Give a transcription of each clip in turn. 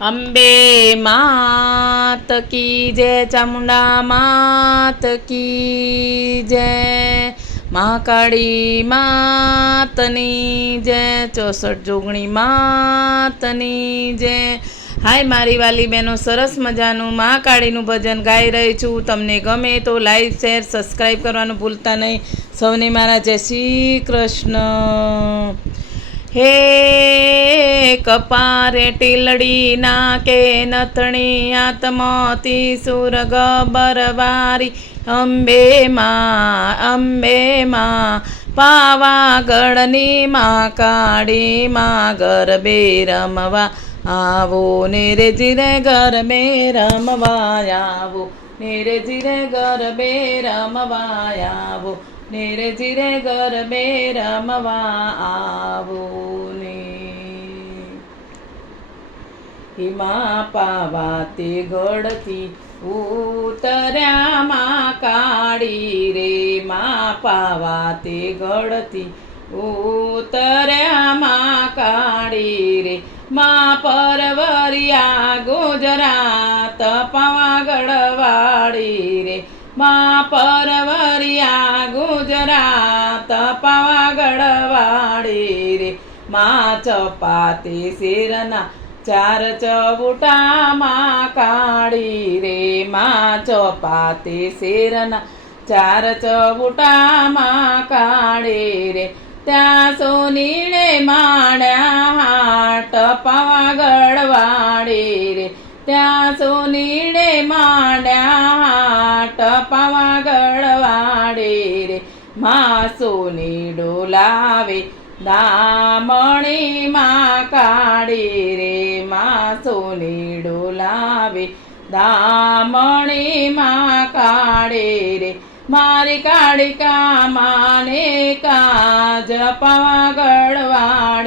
અંબે માત કી જય, ચામુંડા માત કી જય, મહાકાળી માતની જય, ચોસઠ જોગણી માતની જય. હાય મારી વાલી બહેનો, સરસ મજાનું મહાકાળીનું ભજન ગાઈ રહી છું. તમને ગમે તો લાઈક, શેર, સબસ્ક્રાઈબ કરવાનું ભૂલતા નહીં. સૌને મારા જય શ્રી કૃષ્ણ. હે કપારે ટીલડી નાકે નથણી આત્મતી સુર ગબરવારી અંબે માં અંબે માં પાવાગઢની માં કાળી માં ગરબે રમવા આવો. ને રે જીરે ગરબે રમવા આવો. ને રે જીરે ગરબે રમવા આવો. ને રે જીરે ગરબે રમવા આવો ને હિમા પાવા તે ગળતી ઉતર્યા માં કાળી રે મા પાવા તે ગળતી ઉતર્યા માં કાળી રે મા પરવરિયા ગુજરાત પાવાગઢ વાળી રે માં પરવરિયા ગુજરાત પાવાગઢ વાળી રે. માં ચપાતી શિરના ચાર ચબુટામાં કાળી રે. માં ચપાતી શિરના ચાર ચબુટામાં કાળી રે. ત્યાં સોનીને માણ્યા હાટ પાવાગઢ વાળી રે. ત્યાં સોનીને માંડ્યા રે માં સોની ડોલાવે દામણી માં કાળી રે માં સોની ડોલાવે દામણી માં કાળી રે, મારી કાળિકા માને કાજ પાવાગઢ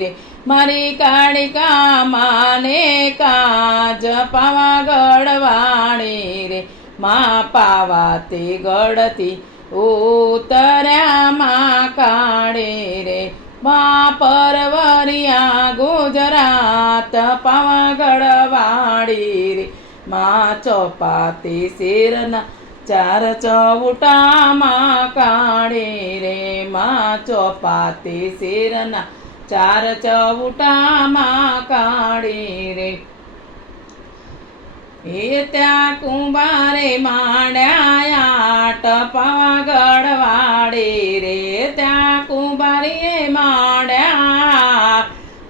રે, મારી કાળિકા માને કાજ પાવાગઢ વાળી રે, મા પાવા તે ગળતી ઉતર્યા માં કાળે રે. મા પરવરિયા ગુજરાત પાવાગઢ વાળી રે. મા ચોપાતી શેરના ચાર ચૌટામાં કાળે રે. મા ચોપાતી શેરના ચાર ચૌટામાં કાળી રે. એ ત્યાં કુંભારે માંડ્યા ટપાગઢ વાડે રે ત્યાં કુંભારીએ માંડ્યા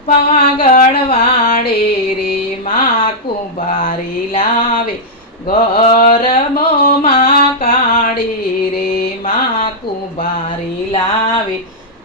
પાવાગઢ વાડે રે માં કુંભારી લાવે ગરબો માં કાળી રે માં કુંભારી લાવે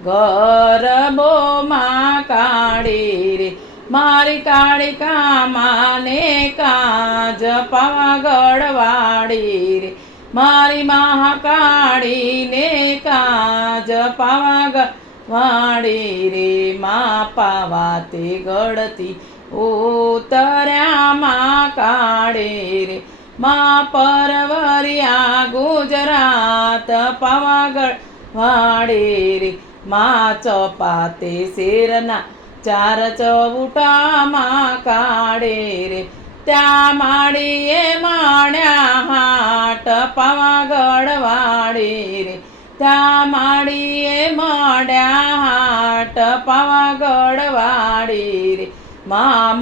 ગરબો માં કાળી રે મારી કાળિકા માને કાજ પાવાગઢ વાળી રે. મારી મહાકાળીને કાજ પાવાગઢ વાળી રે. મા પાવા તે ગળતી ઉતર્યા મા કાળે રે. મા પરવરિયા ગુજરાત પાવાગઢ વાળી રે. મા ચપાતે શેરના ચાર ચૌટામાં કાઢે રે. ત્યાં માળીએ માણ્યા હાટ પાવાગઢ વાળી રે. ત્યાં માળીએ માડ્યા હાટ પાવાગઢ વાળી રે.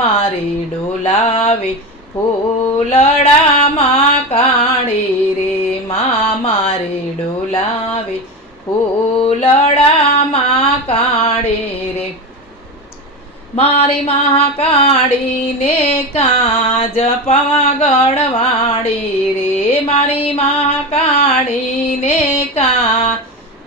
મારી ડોલાવે ફૂલડામાં કાળી રે. મારી ડોલાવે ફૂલડામાં કાળી રે. મારી મહાકાળીને કાજ પાવાગઢ વાળી રે. મારી મહાકાળીને કા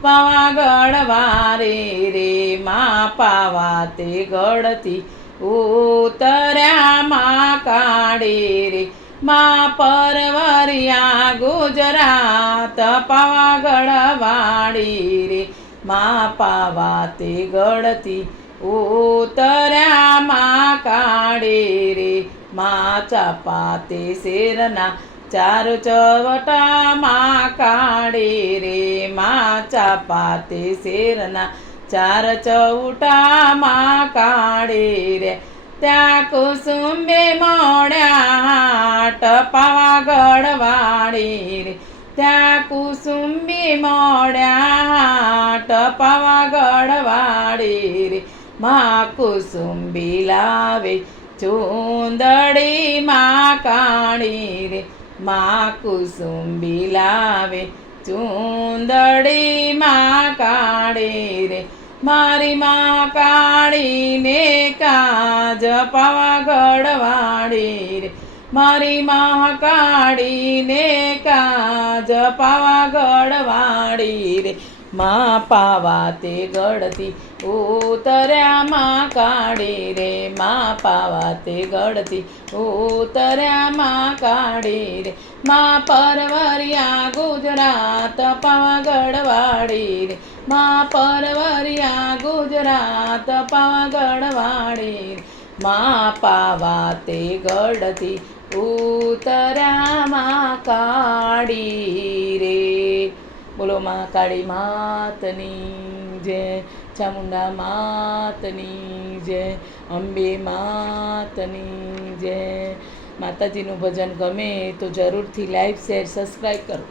પાવાગઢ વારે રે. મા પાવા તે ગળતી ઉતર્યા મા કાળી રે. મા પરવરિયા ગુજરાત પાવાગઢ વાળી રે. મા પાવા તે ગળતી ઉતર્યા માં કાળે રે, માં ચપાતે શેરના? ચાર ચવટા માં કાળે રે, માં ચપાતે શેરના? ચાર ચૌટા માં કાળે રે, ત્યાં કુસુંબે મોડ્યા ટપાવા વાળી રે. ત્યાં કુસુંબી મોડ્યા ટપાવા વાળી રે. માં કુસુંબી લાવે ચૂંદડી માં કાણી રે. માં કુસુંબી લાવે ચૂંદડી માં કાળી રે. મારી માં કાળીને કાજ પાવાગઢ વાળી રે. મારી માં કાળીને કાજ પાવાગઢ વાળી રે. માં પાવા તે ગળતી ઉતર્યા માં કાળી રે. માં પાવા તે ગળતી ઉતર્યા માં કાળી રે. માં પરવરિયા ગુજરાત પાવાગઢ વાળી રે. માં પરવરિયા ગુજરાત પાવાગઢ વાળી રે. માં પાવા તે ગળતી ઉતર્યા માં કાળી રે. બોલો મા કાળી માતની જય, ચામુંડા માતની જય, અંબે માતની જય. માતાજીનું ભજન ગમે તો જરૂરથી લાઈક, શેર, સબસ્ક્રાઈબ કરો.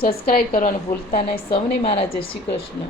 સબસ્ક્રાઈબ કરવાનું ભૂલતા નહીં. સૌને મારા જય શ્રી કૃષ્ણ.